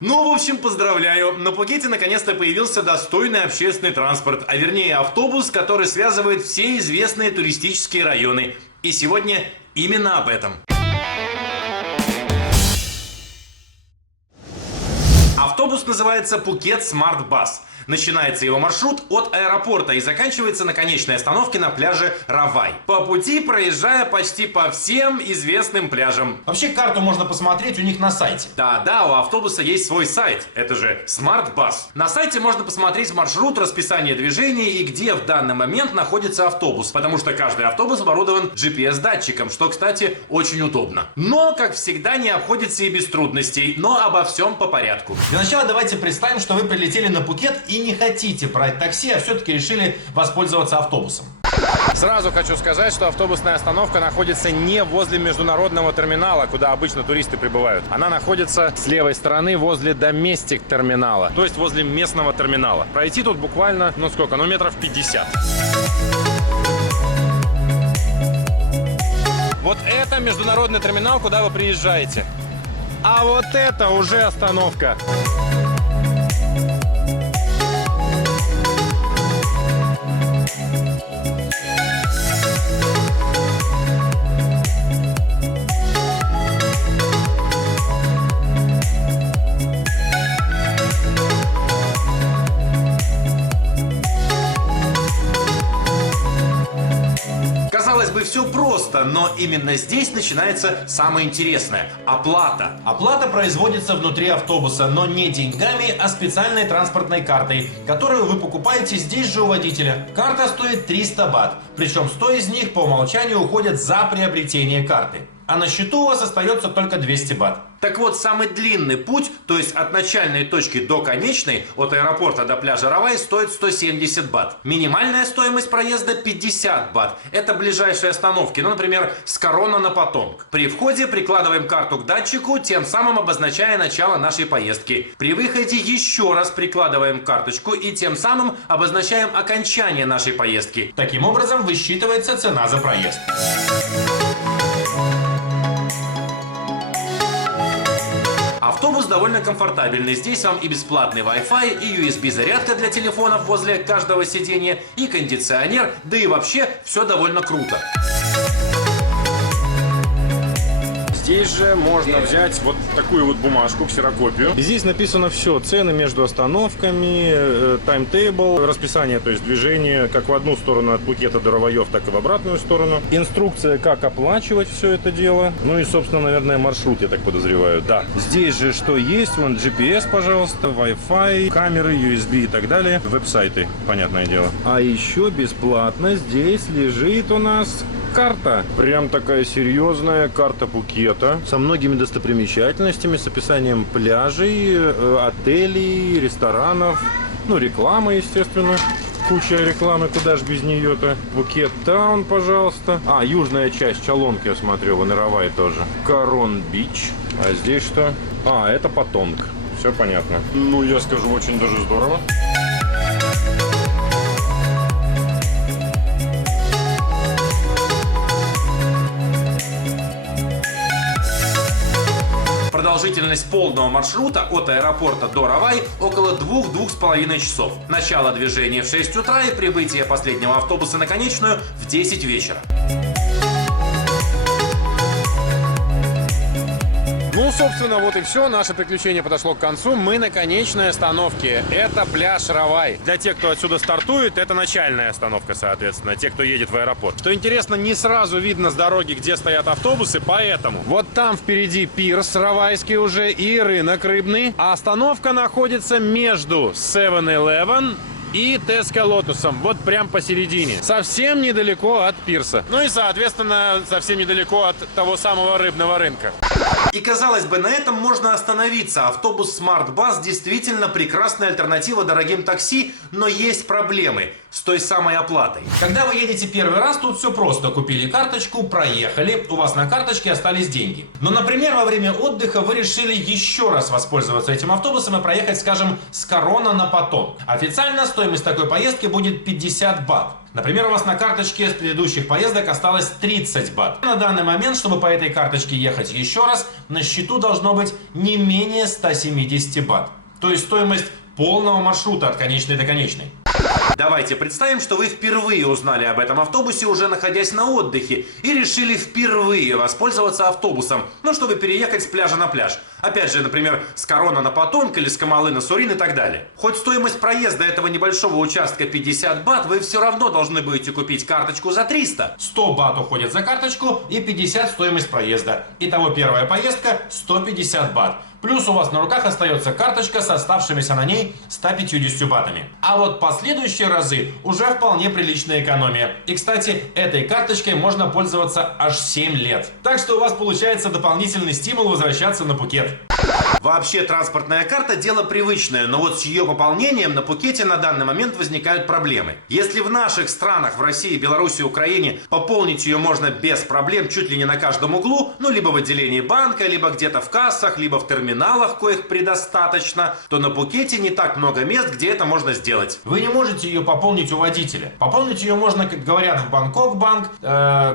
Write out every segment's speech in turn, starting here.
Ну, в общем, поздравляю. На Пхукете наконец-то появился достойный общественный транспорт, а вернее автобус, который связывает все известные туристические районы. И сегодня именно об этом. Автобус называется Phuket Smart Bus. Начинается его маршрут от аэропорта и заканчивается на конечной остановке на пляже Равай. По пути проезжая почти по всем известным пляжам. Вообще карту можно посмотреть у них на сайте. Да, у автобуса есть свой сайт. Это же Smart Bus. На сайте можно посмотреть маршрут, расписание движений и где в данный момент находится автобус. Потому что каждый автобус оборудован GPS-датчиком, что, кстати, очень удобно. Но, как всегда, не обходится и без трудностей. Но обо всем по порядку. Для начала давайте представим, что вы прилетели на Пхукет и не хотите брать такси, а все-таки решили воспользоваться автобусом. Сразу хочу сказать, что автобусная остановка находится не возле международного терминала, куда обычно туристы прибывают. Она находится с левой стороны возле доместик терминала, то есть возле местного терминала. Пройти тут буквально, метров 50. Вот это международный терминал, куда вы приезжаете. А вот это уже остановка. Казалось бы, все просто, но именно здесь начинается самое интересное – оплата. Оплата производится внутри автобуса, но не деньгами, а специальной транспортной картой, которую вы покупаете здесь же у водителя. Карта стоит 300 бат, причем 100 из них по умолчанию уходят за приобретение карты. А на счету у вас остается только 200 бат. Так вот, самый длинный путь, то есть от начальной точки до конечной, от аэропорта до пляжа Равай, стоит 170 бат. Минимальная стоимость проезда 50 бат. Это ближайшие остановки, например, с Корона на Патонг. При входе прикладываем карту к датчику, тем самым обозначая начало нашей поездки. При выходе еще раз прикладываем карточку и тем самым обозначаем окончание нашей поездки. Таким образом высчитывается цена за проезд. Автобус довольно комфортабельный. Здесь вам и бесплатный Wi-Fi, и USB-зарядка для телефонов возле каждого сиденья, и кондиционер, да и вообще все довольно круто. Здесь же можно взять вот такую вот бумажку, ксерокопию. И здесь написано все: цены между остановками, таймтейбл, расписание, то есть движение как в одну сторону от Пхукета до Раваев, так и в обратную сторону. Инструкция, как оплачивать все это дело. Ну и, собственно, наверное, маршрут, я так подозреваю. Да. Здесь же что есть? Вон GPS, пожалуйста, Wi-Fi, камеры, USB и так далее. Веб-сайты, понятное дело. А еще бесплатно здесь лежит у нас карта. Прям такая серьезная карта Пхукета со многими достопримечательностями, с описанием пляжей, отелей, ресторанов, реклама, естественно. Куча рекламы, куда ж без нее-то. Пхукет Таун, пожалуйста. Южная часть Чалонг, я смотрю, вон и Равай тоже. Корон Бич. А здесь что? Это Патонг. Все понятно. Я скажу, очень даже здорово. Продолжительность полного маршрута от аэропорта до Равай около 2-2,5 часов. Начало движения в 6 утра и прибытие последнего автобуса на конечную в 10 вечера. Собственно, вот и все. Наше приключение подошло к концу. Мы на конечной остановке. Это пляж Равай. Для тех, кто отсюда стартует, это начальная остановка, соответственно. Те, кто едет в аэропорт. Что интересно, не сразу видно с дороги, где стоят автобусы, поэтому вот там впереди пирс равайский уже и рынок рыбный. А остановка находится между 7-Eleven и Tesco Лотусом, вот прям посередине. Совсем недалеко от пирса. И, соответственно, совсем недалеко от того самого рыбного рынка. И, казалось бы, на этом можно остановиться. Автобус Smart Bus действительно прекрасная альтернатива дорогим такси, но есть проблемы с той самой оплатой. Когда вы едете первый раз, тут все просто. Купили карточку, проехали, у вас на карточке остались деньги. Но, например, во время отдыха вы решили еще раз воспользоваться этим автобусом и проехать, скажем, с Корона на Патонг. Официально стоимость такой поездки будет 50 бат. Например, у вас на карточке с предыдущих поездок осталось 30 бат. На данный момент, чтобы по этой карточке ехать еще раз, на счету должно быть не менее 170 бат. То есть стоимость полного маршрута от конечной до конечной. Давайте представим, что вы впервые узнали об этом автобусе, уже находясь на отдыхе, и решили впервые воспользоваться автобусом, чтобы переехать с пляжа на пляж. Опять же, например, с Корона на Патонг или с Камалы на Сурин и так далее. Хоть стоимость проезда этого небольшого участка 50 бат, вы все равно должны будете купить карточку за 300. 100 бат уходит за карточку и 50 стоимость проезда. Итого первая поездка 150 бат. Плюс у вас на руках остается карточка с оставшимися на ней 150 батами. А вот последующие разы уже вполне приличная экономия. И, кстати, этой карточкой можно пользоваться аж 7 лет. Так что у вас получается дополнительный стимул возвращаться на Пхукет. Вообще транспортная карта дело привычное, но вот с ее пополнением на Пхукете на данный момент возникают проблемы. Если в наших странах, в России, Беларуси, Украине, пополнить ее можно без проблем чуть ли не на каждом углу, либо в отделении банка, либо где-то в кассах, либо в терминалах, коих предостаточно, то на Пхукете не так много мест, где это можно сделать. Вы не можете ее пополнить у водителя. Пополнить ее можно, как говорят, в Бангкок-банк,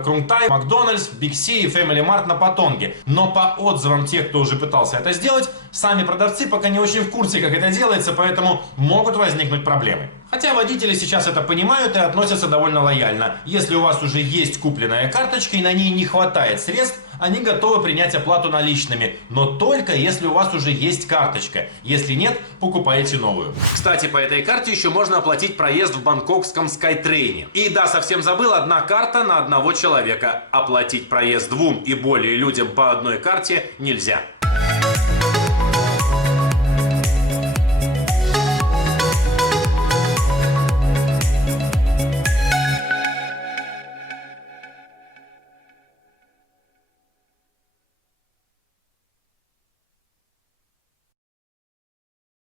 Крунгтай, Макдональдс, Биг Си и Фэмили Март на Патонге. Но по отзывам тех, кто уже пытался это сделать, сами продавцы пока не очень в курсе, как это делается, поэтому могут возникнуть проблемы. Хотя водители сейчас это понимают и относятся довольно лояльно. Если у вас уже есть купленная карточка и на ней не хватает средств, они готовы принять оплату наличными, но только если у вас уже есть карточка. Если нет, покупаете новую. Кстати, по этой карте еще можно оплатить проезд в бангкокском Скайтрейне. И да, совсем забыл, одна карта на одного человека. Оплатить проезд 2 и более людям по одной карте нельзя.